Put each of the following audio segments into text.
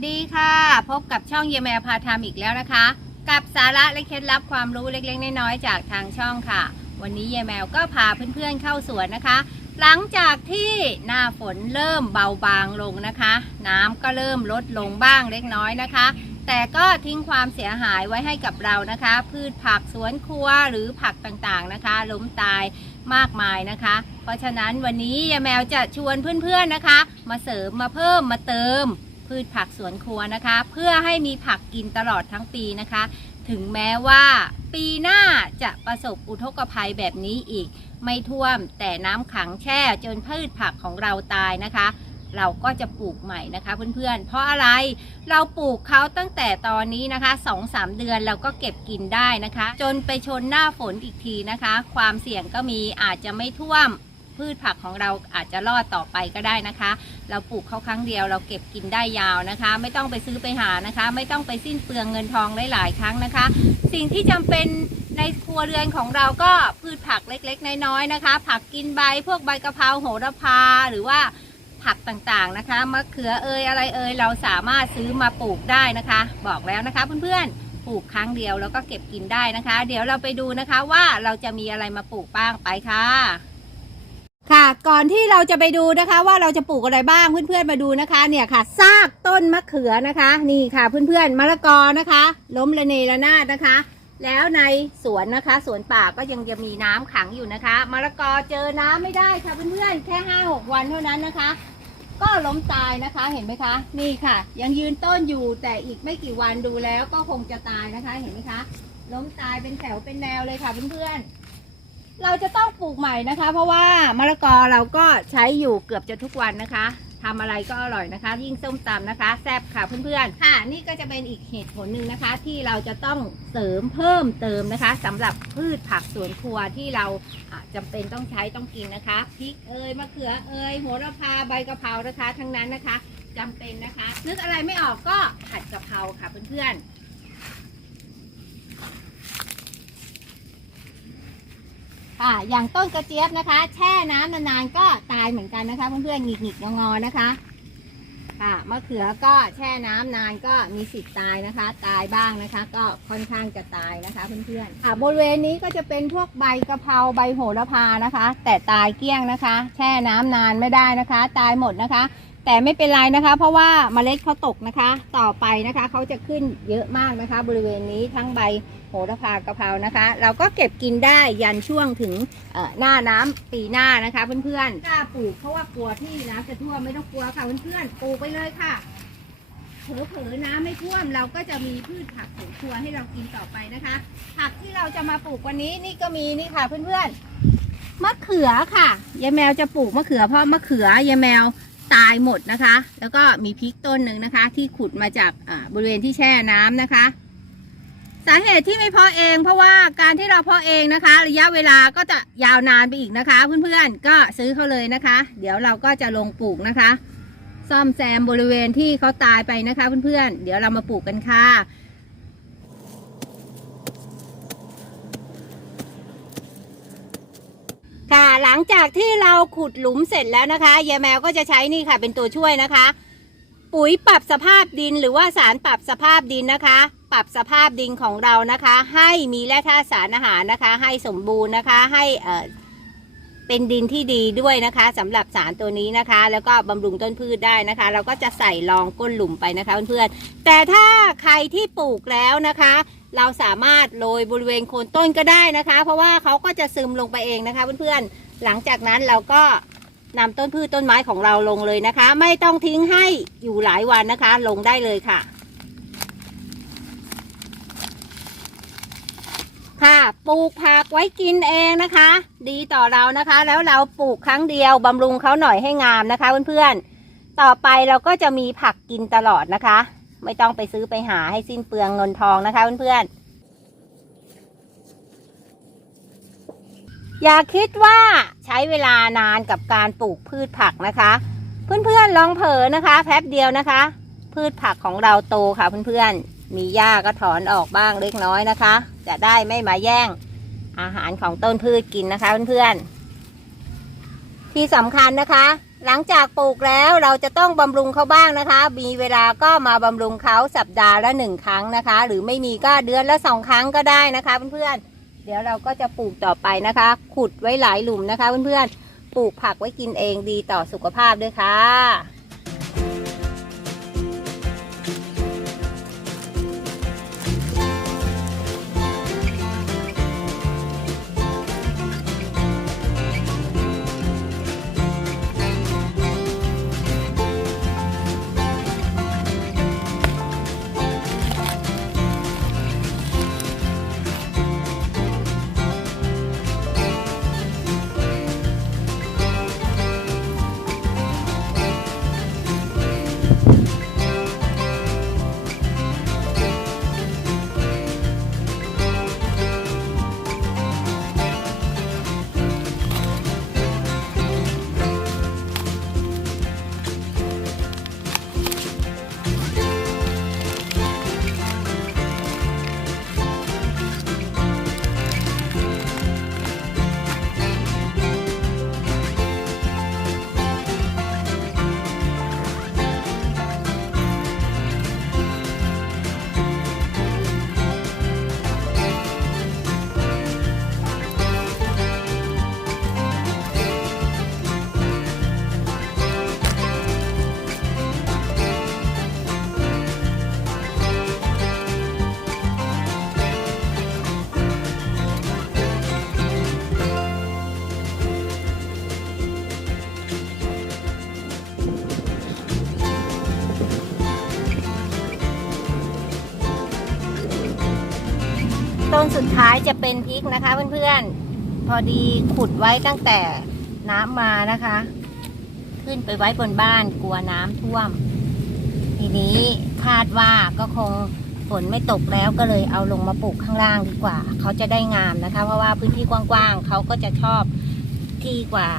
วัสดีค่ะ พบกับช่องเยแมวพาทำอีกแล้วนะคะ กับสาระและเคล็ดลับความรู้เล็กๆน้อยๆจากทางช่องค่ะ วันนี้เยแมวก็พาเพื่อนๆเข้าสวนนะคะ หลังจากที่หน้าฝนเริ่มเบาบางลงนะคะ น้ำก็เริ่มลดลงบ้างเล็กน้อยนะคะ แต่ก็ทิ้งความเสียหายไว้ให้กับเรานะคะ พืชผักสวนครัวหรือผักต่างๆนะคะ ล้มตายมากมายนะคะ เพราะฉะนั้นวันนี้ยายแมวจะชวนเพื่อนๆนะคะ มาเสริมมาเพิ่มมาเติม พืชผักสวนครัวนะคะ เพื่อให้มีผักกินตลอดทั้งปีนะคะ ถึงแม้ว่าปีหน้าจะประสบอุทกภัยแบบนี้อีก ไม่ท่วมแต่น้ำขังแช่จนพืชผักของเราตายนะคะ เราก็จะปลูกใหม่นะคะเพื่อนๆ เพราะอะไรเราปลูกเขาตั้งแต่ตอนนี้นะคะ2-3 เดือนเราก็เก็บกินได้นะคะ จนไปชนหน้าฝนอีกทีนะคะ ความเสี่ยงก็มีอาจจะไม่ท่วม พืชผักของเราอาจจะรอดต่อไปก็ได้นะคะ เราปลูกเขาครั้งเดียวเราเก็บกินได้ยาวนะคะ ไม่ต้องไปซื้อไปหานะคะ ไม่ต้องไปสิ้นเปลืองเงินทองหลายๆครั้งนะคะ สิ่งที่จำเป็นในครัวเรือนของเราก็พืชผักเล็กๆ น้อยๆนะคะ ผักกินใบพวกใบกะเพราโหระพาหรือว่าผักต่างๆนะคะมะเขือเอยอะไรเอยเราสามารถซื้อมาปลูกได้นะคะ บอกแล้วนะคะเพื่อนๆปลูกครั้งเดียวแล้วก็เก็บกินได้นะคะ เดี๋ยวเราไปดูนะคะว่าเราจะมีอะไรมาปลูกบ้างไปค่ะ ค่ะ ก่อนที่เราจะไปดูนะคะว่าเราจะปลูกอะไรบ้างเพื่อนๆมาดูนะคะเนี่ยค่ะซากต้นมะเขือนะคะ นี่ค่ะเพื่อนๆมะละกอนะคะ ล้มระเนระนาดนะคะ แล้วในสวนนะคะสวนป่าก็ยังจะมีน้ำขังอยู่นะคะมะละกอเจอน้ำไม่ได้ค่ะเพื่อนๆแค่ห้าหกวันเท่านั้นนะคะ ก็ล้มตายนะคะเห็นไหมคะ นี่ค่ะ ยังยืนต้นอยู่แต่อีกไม่กี่วันดูแล้วก็คงจะตายนะคะเห็นไหมคะ ล้มตายเป็นแถวเป็นแนวเลยค่ะเพื่อนๆ เราจะต้องปลูกใหม่นะคะ เพราะว่ามะละกอเราก็ใช้อยู่เกือบจะทุกวันนะคะทำอะไรก็อร่อยนะคะ ยิ่งส้มตำนะคะแซ่บค่ะเพื่อนๆค่ะ นี่ก็จะเป็นอีกเหตุผลหนึ่งนะคะ ที่เราจะต้องเสริมเพิ่มเติมนะคะสำหรับพืชผักสวนครัวที่เราอะจำเป็นต้องใช้ต้องกินนะคะพริกเอยมะเขือเอยโหระพาใบกะเพรานะคะ ทั้งนั้นนะคะจำเป็นนะคะนึกอะไรไม่ออกก็ผัดกะเพราค่ะเพื่อนๆ ค่ะอย่างต้นกระเจี๊ยบนะคะ แช่น้ำนานๆก็ตายเหมือนกันนะคะ เพื่อนๆหงิกๆงอๆนะคะค่ะมะเขือก็แช่น้ำนานก็มีสิทธิ์ตายนะคะ ตายบ้างนะคะ ก็ค่อนข้างจะตายนะคะเพื่อนๆค่ะบริเวณนี้ก็จะเป็นพวกใบกะเพราใบโหระพานะคะ แต่ตายเกลี้ยงนะคะ แช่น้ำนานไม่ได้นะคะ ตายหมดนะคะ แต่ไม่เป็นไรนะคะ เพราะว่าเมล็ดเขาตกนะคะ ต่อไปนะคะเขาจะขึ้นเยอะมากนะคะ บริเวณนี้ทั้งใบโหระพากะเพรานะคะ เราก็เก็บกินได้ยันช่วงถึงหน้าน้ำปีหน้านะคะเพื่อนๆกล้าปลูกเพราะว่ากลัวที่น้ำจะท่วมไม่ต้องกลัวค่ะเพื่อนๆปลูกไปเลยค่ะเผลอๆน้ำไม่ท่วมเราก็จะมีพืชผักสวนครัวให้เรากินต่อไปนะคะ ผักที่เราจะมาปลูกวันนี้นี่ก็มีนี่ค่ะเพื่อนๆมะเขือค่ะยายแมวจะปลูกมะเขือเพราะมะเขือยายแมว ตายหมดนะคะ แล้วก็มีพริกต้นหนึ่งนะคะ ที่ขุดมาจากบริเวณที่แช่น้ำนะคะ สาเหตุที่ไม่เพาะเอง เพราะว่าการที่เราเพาะเองนะคะ ระยะเวลาก็จะยาวนานไปอีกนะคะ เพื่อนๆก็ซื้อเขาเลยนะคะ เดี๋ยวเราก็จะลงปลูกนะคะ ซ่อมแซมบริเวณที่เขาตายไปนะคะ เพื่อนๆเดี๋ยวเรามาปลูกกันค่ะ ค่ะ หลังจากที่เราขุดหลุมเสร็จแล้วนะคะยายแมวก็จะใช้นี่ค่ะ เป็นตัวช่วยนะคะ ปุ๋ยปรับสภาพดินหรือว่าสารปรับสภาพดินนะคะ ปรับสภาพดินของเรานะคะ ให้มีแร่ธาตุสารอาหารนะคะ ให้สมบูรณ์นะคะ ให้เอ่อ เป็นดินที่ดีด้วยนะคะสำหรับสารตัวนี้นะคะ แล้วก็บำรุงต้นพืชได้นะคะ เราก็จะใส่รองก้นหลุมไปนะคะเพื่อนๆแต่ถ้าใครที่ปลูกแล้วนะคะ เราสามารถโรยบริเวณโคนต้นก็ได้นะคะ เพราะว่าเขาก็จะซึมลงไปเองนะคะเพื่อนๆหลังจากนั้นเราก็นำต้นพืชต้นไม้ของเราลงเลยนะคะ ไม่ต้องทิ้งให้อยู่หลายวันนะคะ ลงได้เลยค่ะ ค่ะ ปลูกผักไว้กินเองนะคะ ดีต่อเรานะคะ แล้วเราปลูกครั้งเดียวบำรุงเขาหน่อยให้งามนะคะเพื่อนๆ ต่อไปเราก็จะมีผักกินตลอดนะคะ ไม่ต้องไปซื้อไปหาให้สิ้นเปลืองเงินทองนะคะเพื่อนๆอย่าคิดว่าใช้เวลานานกับการปลูกพืชผักนะคะ เพื่อนๆลองเผลอนะคะ แป๊บเดียวนะคะ พืชผักของเราโตค่ะเพื่อนๆ มีหญ้าก็ถอนออกบ้างเล็กน้อยนะคะ จะได้ไม่มาแย่งอาหารของต้นพืชกินนะคะเพื่อนๆ ที่สำคัญนะคะ หลังจากปลูกแล้วเราจะต้องบำรุงเขาบ้างนะคะ มีเวลาก็มาบำรุงเขาสัปดาห์ละหนึ่งครั้งนะคะ หรือไม่มีก็เดือนละสองครั้งก็ได้นะคะเพื่อนๆ เดี๋ยวเราก็จะปลูกต่อไปนะคะ ขุดไว้หลายหลุมนะคะเพื่อนๆ ปลูกผักไว้กินเองดีต่อสุขภาพด้วยค่ะ ต้นสุดท้ายจะเป็นพริกนะคะเพื่อนๆ พอดีขุดไว้ตั้งแต่น้ำมานะคะ ขึ้นไปไว้บนบ้านกลัวน้ำท่วม ทีนี้คาดว่าก็คงฝนไม่ตกแล้วก็เลยเอาลงมาปลูกข้างล่างดีกว่า เขาจะได้งามนะคะ เพราะว่าพื้นที่กว้างๆเขาก็จะชอบที่กว่า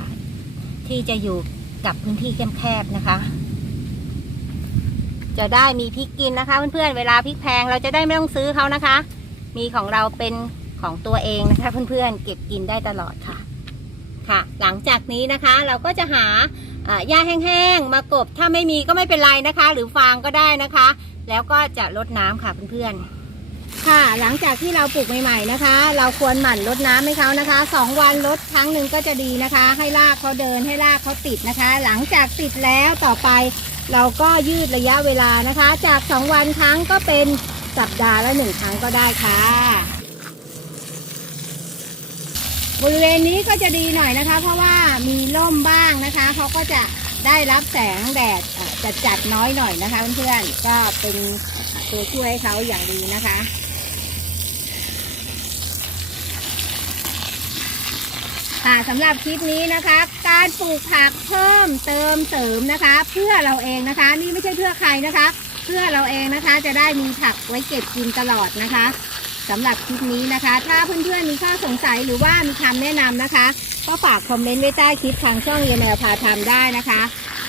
ที่จะอยู่กับพื้นที่แคบๆนะคะ จะได้มีพริกกินนะคะ เพื่อนๆเวลาพริกแพงเราจะได้ไม่ต้องซื้อเขานะคะ มีของเราเป็นของตัวเองนะคะเพื่อนๆเก็บกินได้ตลอดค่ะค่ะ หลังจากนี้นะคะเราก็จะหาหญ้าแห้งๆมากบถ้าไม่มีก็ไม่เป็นไรนะคะ หรือฟางก็ได้นะคะ แล้วก็จะลดน้ำค่ะเพื่อนๆค่ะ หลังจากที่เราปลูกใหม่ๆนะคะ เราควรหมั่นลดน้ำให้เขานะคะสองวันลดครั้งหนึ่งก็จะดีนะคะ ให้รากเขาเดินให้รากเขาติดนะคะ หลังจากติดแล้วต่อไป เราก็ยืดระยะเวลานะคะ จากสองวันครั้งก็เป็น สัปดาห์ละหนึ่งครั้งก็ได้ค่ะ บริเวณนี้ก็จะดีหน่อยนะคะ เพราะว่ามีร่มบ้างนะคะเขาก็จะได้รับแสงแดดจัดจัดน้อยหน่อยนะคะเพื่อนๆก็เป็นตัวช่วยเขาอย่างดีนะคะค่ะสำหรับคลิปนี้นะคะ การปลูกผักเพิ่มเติมเสริมนะคะ เพื่อเราเองนะคะ นี่ไม่ใช่เพื่อใครนะคะ พื่อเราเองนะคะจะได้มีผักไว้เก็บกินตลอดนะคะสำหรับคลิปนี้นะคะ ถ้าเพื่อนๆมีข้อสงสัยหรือว่ามีคำแนะนำนะคะ ก็ฝากคอมเมนต์ไว้ใต้คลิปทางช่องเยแมวพาทำได้นะคะ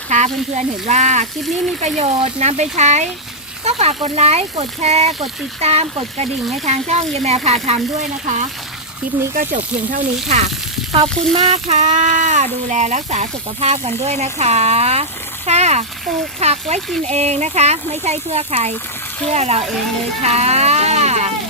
ถ้าเพื่อนๆเห็นว่าคลิปนี้มีประโยชน์นำไปใช้ ก็ฝากกดไลค์กดแชร์ กดติดตาม กดกระดิ่งในทางช่องเยแมวพาทำด้วยนะคะ คลิปนี้ก็จบเพียงเท่านี้ค่ะ ขอบคุณมากค่ะ ดูแลรักษาสุขภาพกันด้วยนะคะ ค่ะปลูกผักไว้กินเองนะคะ ไม่ใช่เพื่อใคร เพื่อเราเองเลยค่ะ